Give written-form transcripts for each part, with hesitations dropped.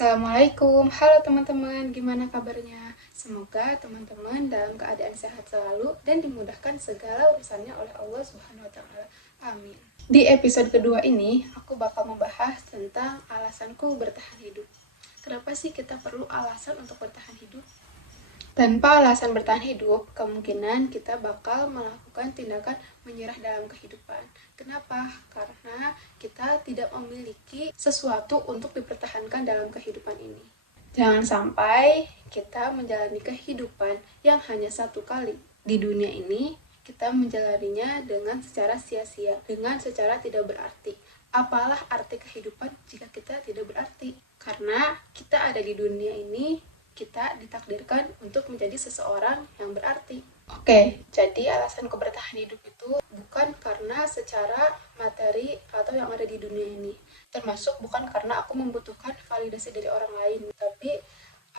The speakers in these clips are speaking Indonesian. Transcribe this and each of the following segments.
Assalamualaikum, halo teman-teman, gimana kabarnya? Semoga teman-teman dalam keadaan sehat selalu dan dimudahkan segala urusannya oleh Allah Subhanahu wa Ta'ala. Amin. Di episode kedua ini, aku bakal membahas tentang alasanku bertahan hidup. Kenapa sih kita perlu alasan untuk bertahan hidup? Tanpa alasan bertahan hidup, kemungkinan kita bakal melakukan tindakan menyerah dalam kehidupan. Kenapa? Karena kita tidak memiliki sesuatu untuk dipertahankan dalam kehidupan ini. Jangan sampai kita menjalani kehidupan yang hanya satu kali di dunia ini, kita menjalaninya dengan secara sia-sia, dengan secara tidak berarti. Apalah arti kehidupan jika kita tidak berarti? Karena kita ada di dunia ini, kita ditakdirkan untuk menjadi seseorang yang berarti. Oke, jadi alasanku bertahan hidup itu bukan karena secara materi atau yang ada di dunia ini. Termasuk bukan karena aku membutuhkan validasi dari orang lain, tapi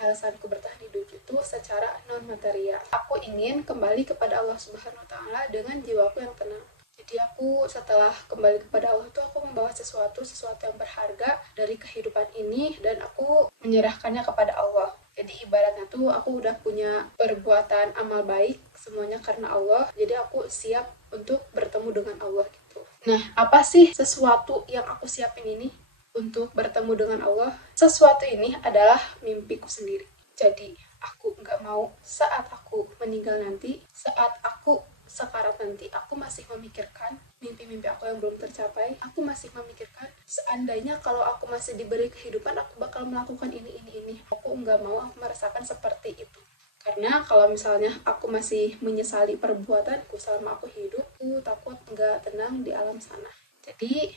alasanku bertahan hidup itu secara non-material. Aku ingin kembali kepada Allah Subhanahu wa Ta'ala dengan jiwaku yang tenang. Jadi aku setelah kembali kepada Allah itu aku membawa sesuatu yang berharga dari kehidupan ini dan aku menyerahkannya kepada Allah. Jadi ibaratnya tuh aku udah punya perbuatan amal baik semuanya karena Allah. Jadi aku siap untuk bertemu dengan Allah gitu. Nah, apa sih sesuatu yang aku siapin ini untuk bertemu dengan Allah? Sesuatu ini adalah mimpiku sendiri. Jadi aku nggak mau saat aku meninggal nanti, saat aku sekarat nanti, aku masih memikirkan mimpi-mimpi aku yang belum tercapai. Aku masih memikirkan seandainya kalau aku masih diberi kehidupan, aku bakal melakukan ini. Aku nggak mau aku merasakan seperti itu. Karena kalau misalnya aku masih menyesali perbuatanku selama aku hidup, aku takut nggak tenang di alam sana. Jadi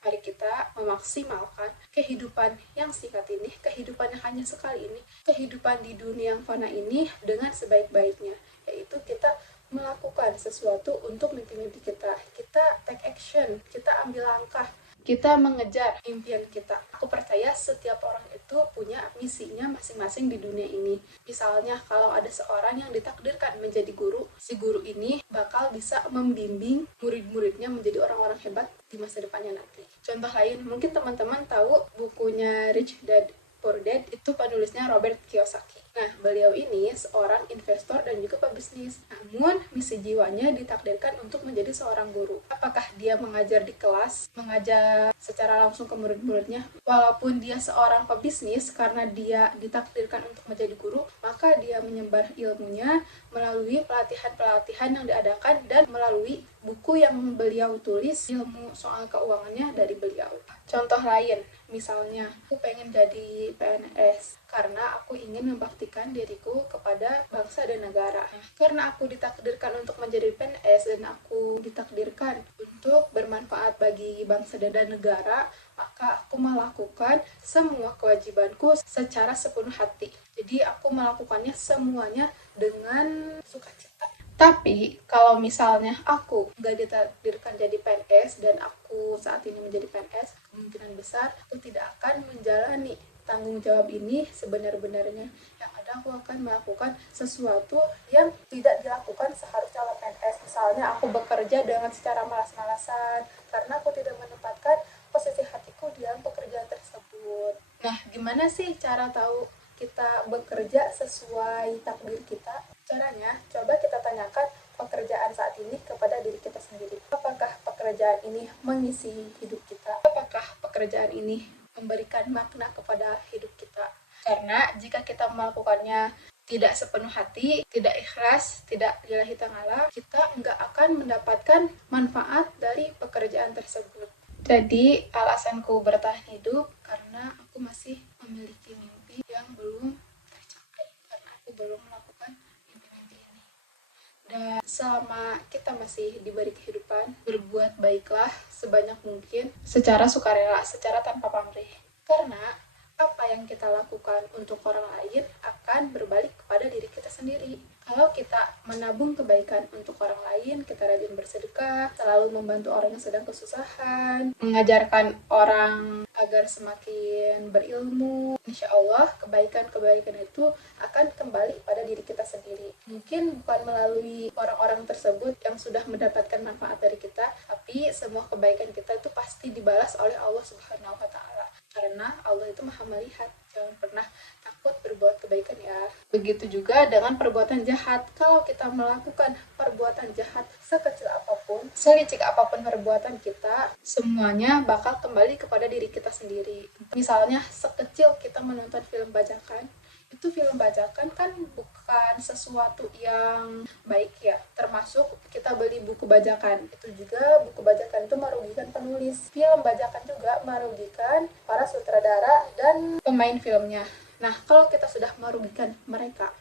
mari kita memaksimalkan kehidupan yang singkat ini, kehidupan yang hanya sekali ini, kehidupan di dunia yang fana ini dengan sebaik-baiknya, yaitu kita melakukan sesuatu untuk mimpi-mimpi kita. Kita take action, kita ambil langkah, kita mengejar impian kita. Aku percaya setiap orang itu punya misinya masing-masing di dunia ini. Misalnya kalau ada seorang yang ditakdirkan menjadi guru, si guru ini bakal bisa membimbing murid-muridnya menjadi orang-orang hebat di masa depannya nanti. Contoh lain, mungkin teman-teman tahu bukunya Rich Dad Poor Dad, itu penulisnya Robert Kiyosaki. Nah, beliau ini seorang investor dan juga pebisnis. Namun, misi jiwanya ditakdirkan untuk menjadi seorang guru. Apakah dia mengajar di kelas, mengajar secara langsung ke murid-muridnya? Walaupun dia seorang pebisnis, karena dia ditakdirkan untuk menjadi guru, maka dia menyebar ilmunya melalui pelatihan-pelatihan yang diadakan dan melalui buku yang beliau tulis, ilmu soal keuangannya dari beliau. Contoh lain, misalnya aku pengen jadi PNS karena aku ingin membaktikan diriku kepada bangsa dan negara. Karena aku ditakdirkan untuk menjadi PNS dan aku ditakdirkan untuk bermanfaat bagi bangsa dan negara, maka aku melakukan semua kewajibanku secara sepenuh hati. Jadi aku melakukannya semuanya dengan sukacita. Tapi kalau misalnya aku nggak ditakdirkan jadi PNS dan aku saat ini menjadi PNS, kemungkinan besar aku tidak akan menjalani tanggung jawab ini sebenar-benarnya. Yang ada aku akan melakukan sesuatu yang tidak dilakukan seharusnya oleh PNS. Misalnya aku bekerja dengan secara malas-malasan karena aku tidak menempatkan posisi hatiku di dalam pekerjaan tersebut. Nah, gimana sih cara tahu kita bekerja sesuai takdir kita? Caranya, coba kita tanyakan pekerjaan saat ini kepada diri kita sendiri. Apakah pekerjaan ini mengisi hidup kita? Apakah pekerjaan ini memberikan makna kepada hidup kita? Karena jika kita melakukannya tidak sepenuh hati, tidak ikhlas, tidak lillahi ta'ala, kita nggak akan mendapatkan manfaat dari pekerjaan tersebut. Jadi, alasanku bertahan hidup karena aku masih memiliki mimpi yang belum tercapai. Karena aku belum melakukan mimpi-mimpi ini. Dan selama kita masih diberi kehidupan, berbuat baiklah sebanyak mungkin, secara sukarela, secara tanpa pamrih. Karena apa yang kita lakukan untuk orang lain akan berbalik kepada diri kita sendiri. Kalau kita menabung kebaikan untuk orang lain, kita rajin bersedekah, selalu membantu orang yang sedang kesusahan, mengajarkan orang agar semakin berilmu, insya Allah kebaikan-kebaikan itu akan kembali pada diri kita sendiri. Mungkin bukan melalui orang-orang tersebut yang sudah mendapatkan manfaat dari kita, tapi semua kebaikan kita itu pasti dibalas oleh Allah Subhanahu wa Ta'ala. Karena Allah itu maha melihat. pernah takut berbuat kebaikan ya. Begitu juga dengan perbuatan jahat. Kalau kita melakukan perbuatan jahat sekecil apapun, selicik apapun perbuatan kita, semuanya bakal kembali kepada diri kita sendiri. Misalnya sekecil kita menonton film bajakan, itu film bajakan kan bukan sesuatu yang baik ya, termasuk kita beli buku bajakan, itu juga buku bajakan itu merugikan penulis, film bajakan juga merugikan para sutradara dan pemain filmnya. Nah, kalau kita sudah merugikan mereka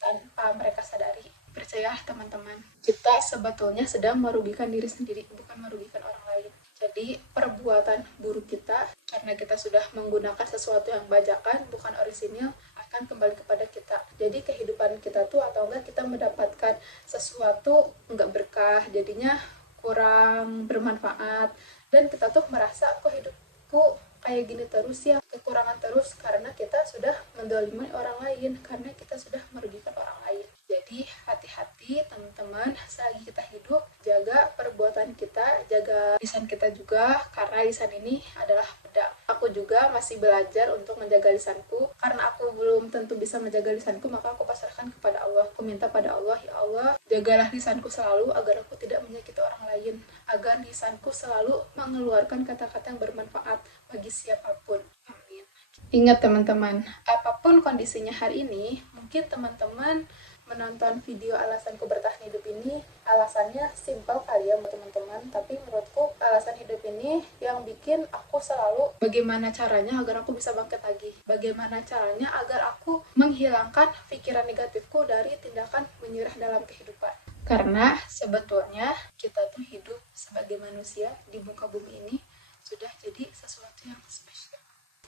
tanpa mereka sadari, percayalah teman-teman, kita sebetulnya sedang merugikan diri sendiri, bukan merugikan orang lain. Jadi perbuatan buruk kita karena kita sudah menggunakan sesuatu yang bajakan bukan orisinil akan kembali kepada kita. Jadi kehidupan kita tuh atau enggak kita mendapatkan sesuatu enggak berkah, jadinya kurang bermanfaat dan kita tuh merasa kok hidupku kayak gini terus ya, kekurangan terus karena kita sudah mendolimi orang lain, karena kita sudah merugikan orang lain. Jadi hati-hati teman-teman, selagi kita hidup, jaga perbuatan kita, jaga lisan kita juga, karena lisan ini adalah pedang. Aku juga masih belajar untuk menjaga lisanku, karena aku belum tentu bisa menjaga lisanku, maka aku pasrahkan kepada Allah. Aku minta pada Allah, ya Allah, jagalah lisanku selalu agar aku tidak menyakiti orang lain, agar lisanku selalu mengeluarkan kata-kata yang bermanfaat bagi siapapun. Amin. Ingat teman-teman, apapun kondisinya hari ini, mungkin teman-teman menonton video alasanku bertahan hidup ini, alasannya simpel kali ya teman-teman, tapi menurutku alasan hidup ini yang bikin aku selalu bagaimana caranya agar aku bisa bangkit lagi, bagaimana caranya agar aku menghilangkan pikiran negatifku dari tindakan menyerah dalam kehidupan. Karena sebetulnya kita tuh hidup sebagai manusia di muka bumi ini sudah jadi sesuatu yang spesial.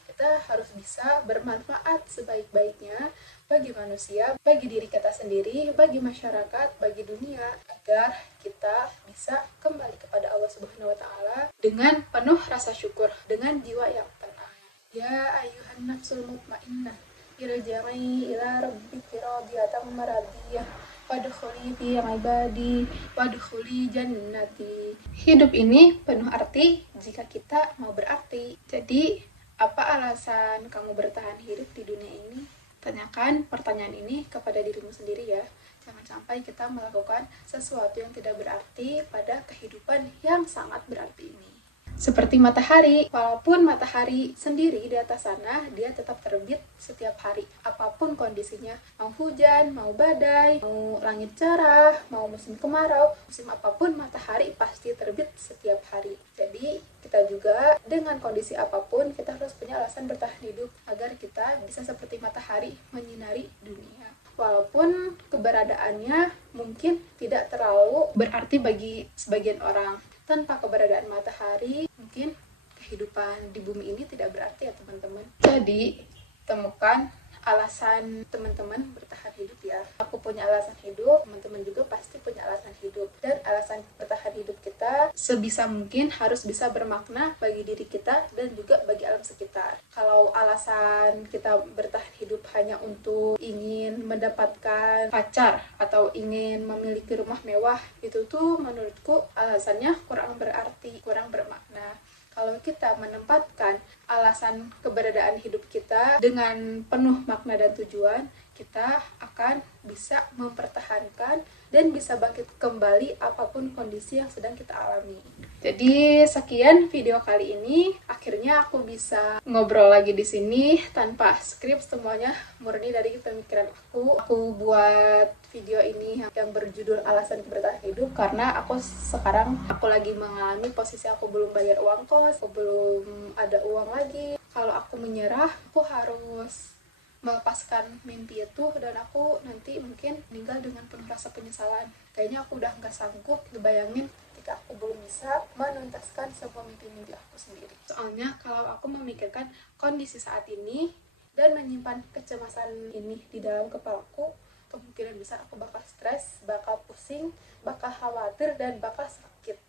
Kita harus bisa bermanfaat sebaik-baiknya bagi manusia, bagi diri kita sendiri, bagi masyarakat, bagi dunia, agar kita bisa kembali kepada Allah Subhanahu wa Ta'ala dengan penuh rasa syukur, dengan jiwa yang tenang. Ya ayyuhan nafsul mutmainnah, irji'i ila rabbiki radiyatan maradiyah, wadkhuli fi ibadi wadkhuli jannati. Hidup ini penuh arti jika kita mau berarti. Jadi, apa alasan kamu bertahan hidup di dunia ini? Tanyakan pertanyaan ini kepada dirimu sendiri ya. Jangan sampai kita melakukan sesuatu yang tidak berarti pada kehidupan yang sangat berarti ini. Seperti matahari, walaupun matahari sendiri di atas sana, dia tetap terbit setiap hari. Apapun kondisinya, mau hujan, mau badai, mau langit cerah, mau musim kemarau, musim apapun matahari pasti terbit setiap hari. Jadi, kita juga dengan kondisi apapun, kita harus punya alasan bertahan hidup agar kita bisa seperti matahari menyinari dunia. Walaupun keberadaannya mungkin tidak terlalu berarti bagi sebagian orang. Tanpa keberadaan matahari, mungkin kehidupan di bumi ini tidak berarti ya teman-teman. Jadi, temukan alasan teman-teman bertahan hidup ya. Aku punya alasan hidup, teman-teman juga pasti punya alasan hidup. Dan alasan bertahan hidup kita sebisa mungkin harus bisa bermakna bagi diri kita dan juga bagi alam sekitar. Kalau alasan kita bertahan hidup hanya untuk ingin mendapatkan pacar atau ingin memiliki rumah mewah, itu tuh menurutku alasannya kurang berarti, kurang bermakna. Kalau kita menempatkan alasan keberadaan hidup kita dengan penuh makna dan tujuan, kita akan bisa mempertahankan dan bisa bangkit kembali apapun kondisi yang sedang kita alami. Jadi sekian video kali ini. Akhirnya aku bisa ngobrol lagi di sini tanpa skrip, semuanya murni dari pemikiran aku. Aku buat video ini yang berjudul alasan bertahan hidup karena aku lagi mengalami posisi aku belum bayar uang kos, aku belum ada uang lagi. Kalau aku menyerah, aku harus melepaskan mimpi itu dan aku nanti mungkin meninggal dengan penuh rasa penyesalan. Kayaknya aku udah nggak sanggup ngebayangin ketika aku belum bisa menuntaskan semua mimpi-mimpi aku sendiri. Soalnya kalau aku memikirkan kondisi saat ini dan menyimpan kecemasan ini di dalam kepalaku, kemungkinan besar aku bakal stres, bakal pusing, bakal khawatir, dan bakal sakit.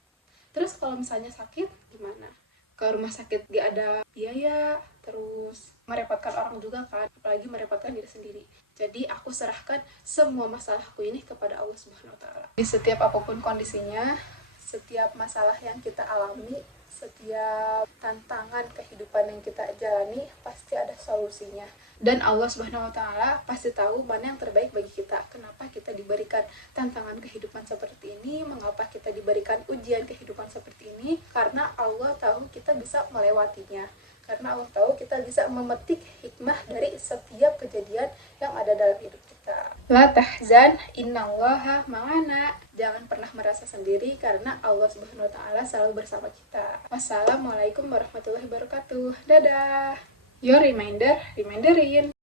Terus kalau misalnya sakit, gimana? Ke rumah sakit gak ada biaya, terus merepotkan orang juga kan, apalagi merepotkan diri sendiri. Jadi aku serahkan semua masalahku ini kepada Allah Subhanahu wa Ta'ala. Di setiap apapun kondisinya, setiap masalah yang kita alami, Setiap tantangan kehidupan yang kita jalani pasti ada solusinya. Dan Allah Subhanahu wa taala pasti tahu mana yang terbaik bagi kita. Kenapa kita diberikan tantangan kehidupan seperti ini? Mengapa kita diberikan ujian kehidupan seperti ini? Karena Allah tahu kita bisa melewatinya. Karena Allah tahu kita bisa memetik hikmah dari setiap kejadian yang ada dalam hidup kita. La tahzan, innallaha ma'ana. Jangan pernah merasa sendiri karena Allah Subhanahu wa taala selalu bersama kita. Wassalamualaikum warahmatullahi wabarakatuh. Dadah. Your reminder, reminderin.